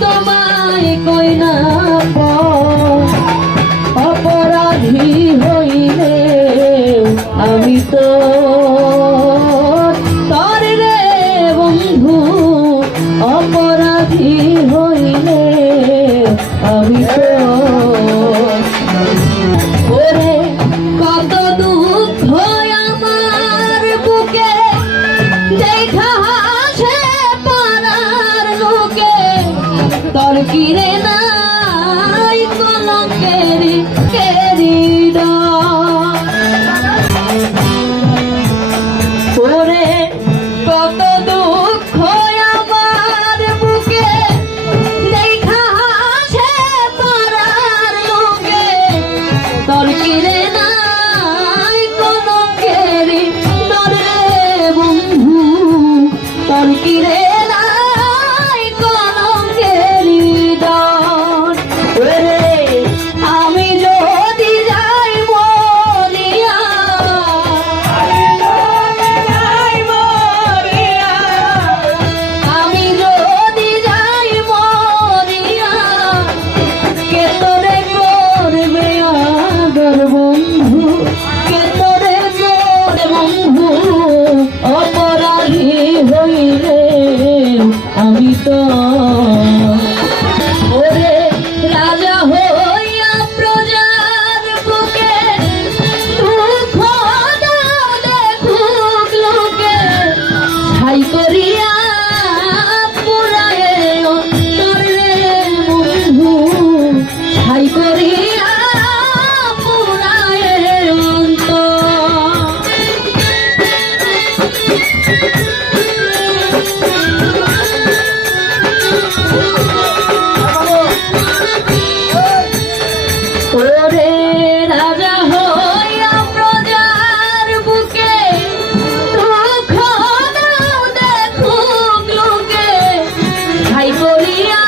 তোমায় কই না অপরাধী হইলে আমি তো তর রে বন্ধু অপরাধী হইলে আমি তো ওরে কত দুঃখ আমার বুকে দেখা হাসে পাড়ার লোকে তোর কিরে নাই কলঙ্কেরি ওরে কত দুঃখ আমার বুকে দেখা হাসে পাড়ার লোকে তোর কিরে নাই কলঙ্কেরি ডরে বন্ধু তোর কিরে নাই কলঙ্কেরি ডর ওরে আমি যদি যাই মরিয়া আমি যদি যাই মরিয়া কে তোরে করবে আদর বন্ধু কে তোরে করবে বন্ধু অপরাধী হইলে আমি তো ওরে রাজা হইয়া প্রজার বুকে দুঃখ দাও দেখুক লোকে ছাই করিয়া পুরায়ে অন্তর রে বন্ধু ছাই করিয়া পুরায়ে অন্তর ওরে রাজা হইয়া প্রজার বুকে দুঃখ দাও দেখুক লোকে ছাই করিয়া